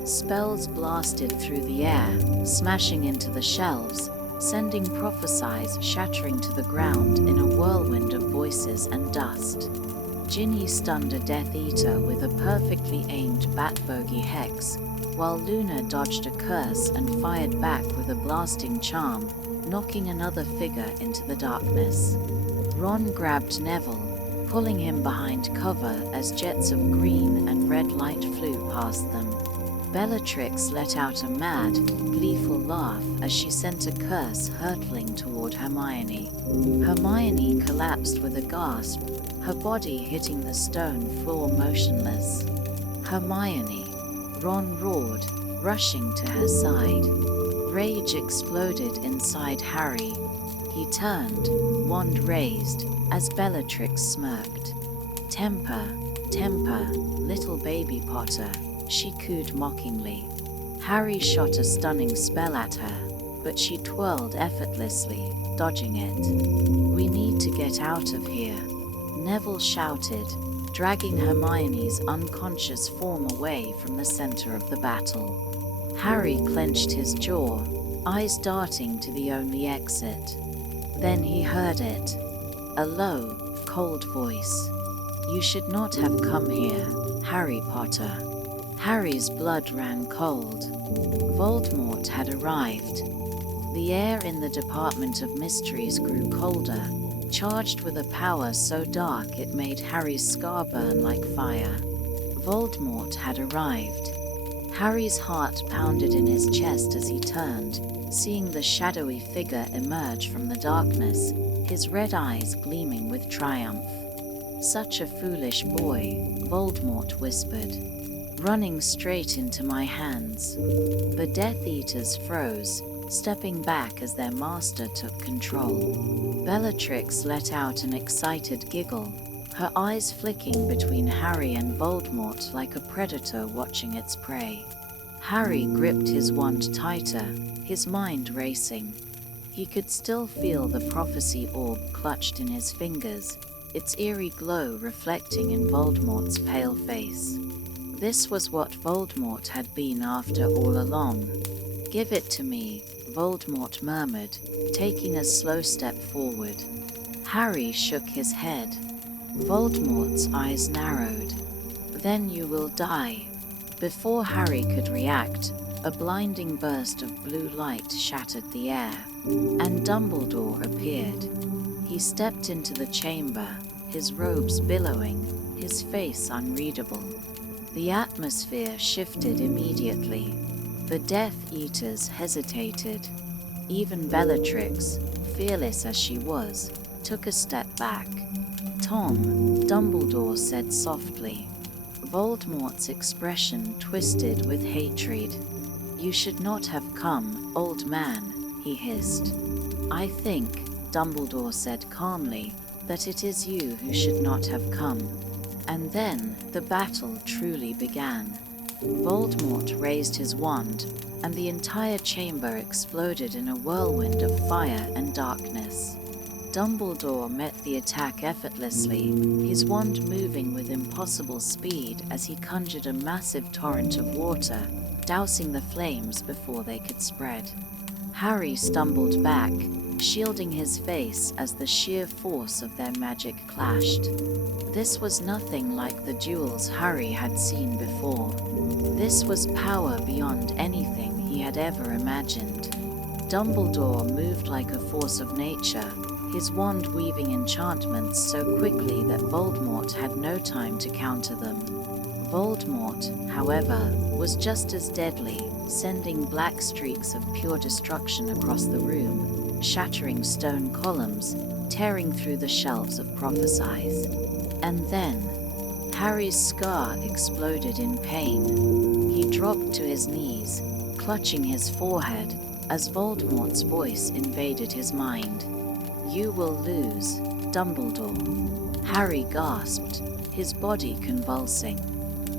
Spells blasted through the air, smashing into the shelves, sending prophecies shattering to the ground in a whirlwind of voices and dust. Ginny stunned a Death Eater with a perfectly aimed bat bogey hex, while Luna dodged a curse and fired back with a blasting charm, knocking another figure into the darkness. Ron grabbed Neville, pulling him behind cover as jets of green and red light flew past them. Bellatrix let out a mad, gleeful laugh as she sent a curse hurtling toward Hermione. Hermione collapsed with a gasp, her body hitting the stone floor motionless. "Hermione!" Ron roared, rushing to her side. Rage exploded inside Harry. He turned, wand raised, as Bellatrix smirked. "Temper, temper, little baby Potter," she cooed mockingly. Harry shot a stunning spell at her, but she twirled effortlessly, dodging it. "We need to get out of here," Neville shouted, dragging Hermione's unconscious form away from the center of the battle. Harry clenched his jaw, eyes darting to the only exit. Then he heard it. A low, cold voice. "You should not have come here, Harry Potter." Harry's blood ran cold. Voldemort had arrived. The air in the Department of Mysteries grew colder, charged with a power so dark it made Harry's scar burn like fire. Voldemort had arrived. Harry's heart pounded in his chest as he turned, seeing the shadowy figure emerge from the darkness, his red eyes gleaming with triumph. "Such a foolish boy," Voldemort whispered, "running straight into my hands." The Death Eaters froze, stepping back as their master took control. Bellatrix let out an excited giggle, her eyes flicking between Harry and Voldemort like a predator watching its prey. Harry gripped his wand tighter, his mind racing. He could still feel the prophecy orb clutched in his fingers, its eerie glow reflecting in Voldemort's pale face. This was what Voldemort had been after all along. "Give it to me," Voldemort murmured, taking a slow step forward. Harry shook his head. Voldemort's eyes narrowed. "Then you will die." Before Harry could react, a blinding burst of blue light shattered the air, and Dumbledore appeared. He stepped into the chamber, his robes billowing, his face unreadable. The atmosphere shifted immediately. The Death Eaters hesitated. Even Bellatrix, fearless as she was, took a step back. "Tom," Dumbledore said softly. Voldemort's expression twisted with hatred. "You should not have come, old man," he hissed. "I think," Dumbledore said calmly, "that it is you who should not have come." And then the battle truly began. Voldemort raised his wand, and the entire chamber exploded in a whirlwind of fire and darkness. Dumbledore met the attack effortlessly, his wand moving with impossible speed as he conjured a massive torrent of water, dousing the flames before they could spread. Harry stumbled back, shielding his face as the sheer force of their magic clashed. This was nothing like the duels Harry had seen before. This was power beyond anything he had ever imagined. Dumbledore moved like a force of nature, his wand weaving enchantments so quickly that Voldemort had no time to counter them. Voldemort, however, was just as deadly, sending black streaks of pure destruction across the room, shattering stone columns, tearing through the shelves of prophecies. And then, Harry's scar exploded in pain. He dropped to his knees, clutching his forehead, as Voldemort's voice invaded his mind. "You will lose, Dumbledore." Harry gasped, his body convulsing.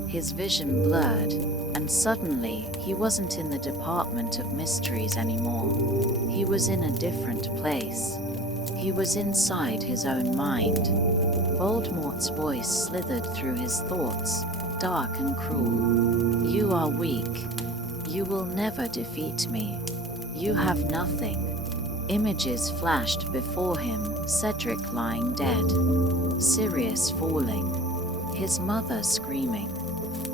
His vision blurred, and suddenly he wasn't in the Department of Mysteries anymore. He was in a different place. He was inside his own mind. Voldemort's voice slithered through his thoughts, dark and cruel. "You are weak. You will never defeat me. You have nothing." Images flashed before him, Cedric lying dead, Sirius falling, his mother screaming.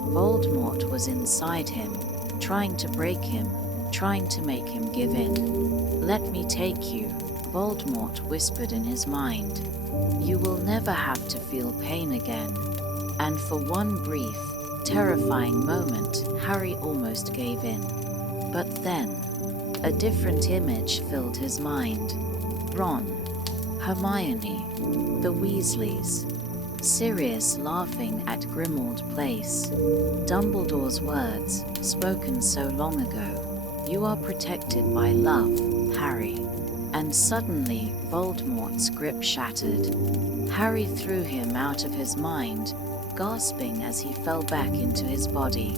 Voldemort was inside him, trying to break him, trying to make him give in. "Let me take you," Voldemort whispered in his mind. "You will never have to feel pain again." And for one brief, terrifying moment, Harry almost gave in. But then, a different image filled his mind. Ron, Hermione, the Weasleys, Sirius laughing at Grimmauld Place. Dumbledore's words, spoken so long ago. "You are protected by love, Harry." And suddenly, Voldemort's grip shattered. Harry threw him out of his mind, gasping as he fell back into his body.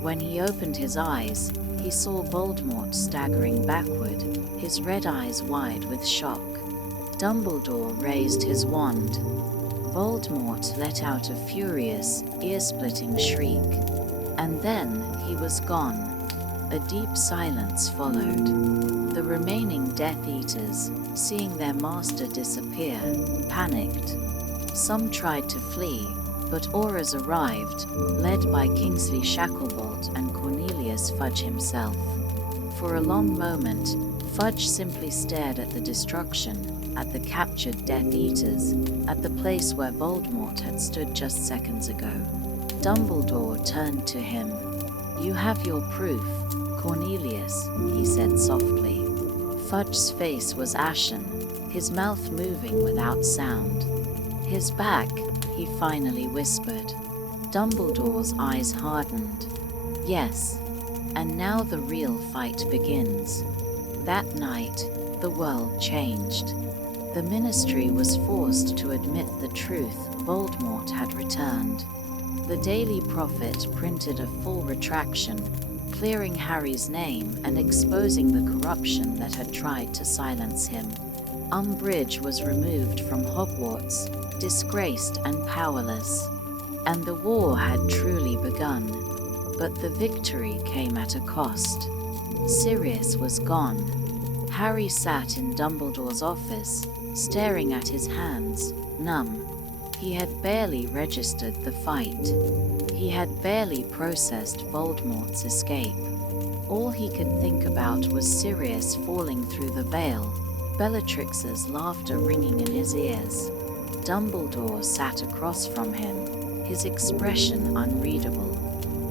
When he opened his eyes, he saw Voldemort staggering backward, his red eyes wide with shock. Dumbledore raised his wand. Voldemort let out a furious, ear-splitting shriek. And then he was gone. A deep silence followed. The remaining Death Eaters, seeing their master disappear, panicked. Some tried to flee, but Aurors arrived, led by Kingsley Shacklebolt and Cornelius Fudge himself. For a long moment, Fudge simply stared at the destruction, at the captured Death Eaters, at the place where Voldemort had stood just seconds ago. Dumbledore turned to him. "You have your proof, Cornelius," he said softly. Fudge's face was ashen, his mouth moving without sound. "His back," he finally whispered. Dumbledore's eyes hardened. "Yes, and now the real fight begins." That night, the world changed. The Ministry was forced to admit the truth: Voldemort had returned. The Daily Prophet printed a full retraction, clearing Harry's name and exposing the corruption that had tried to silence him. Umbridge was removed from Hogwarts, disgraced and powerless. And the war had truly begun. But the victory came at a cost. Sirius was gone. Harry sat in Dumbledore's office, staring at his hands, numb. He had barely registered the fight. He had barely processed Voldemort's escape. All he could think about was Sirius falling through the veil, Bellatrix's laughter ringing in his ears. Dumbledore sat across from him, his expression unreadable.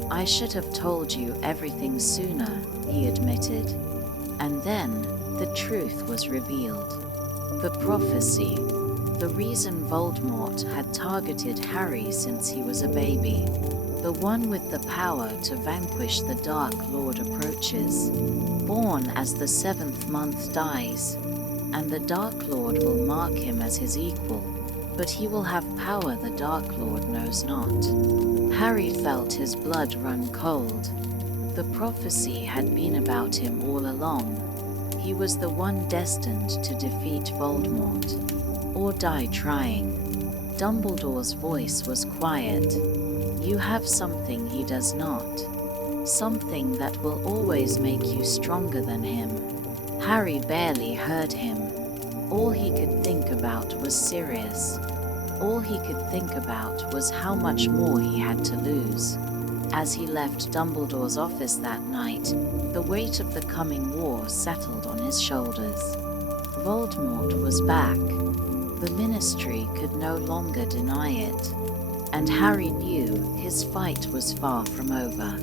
"I should have told you everything sooner," he admitted. And then the truth was revealed. The prophecy, the reason Voldemort had targeted Harry since he was a baby, the one with the power to vanquish the Dark Lord approaches. Born as the 7th month dies, and the Dark Lord will mark him as his equal, but he will have power the Dark Lord knows not. Harry felt his blood run cold. The prophecy had been about him all along. He was the one destined to defeat Voldemort, or die trying. Dumbledore's voice was quiet. "You have something he does not. Something that will always make you stronger than him." Harry barely heard him. All he could think about was Sirius. All he could think about was how much more he had to lose. As he left Dumbledore's office that night, the weight of the coming war settled on his shoulders. Voldemort was back. The Ministry could no longer deny it. And Harry knew his fight was far from over.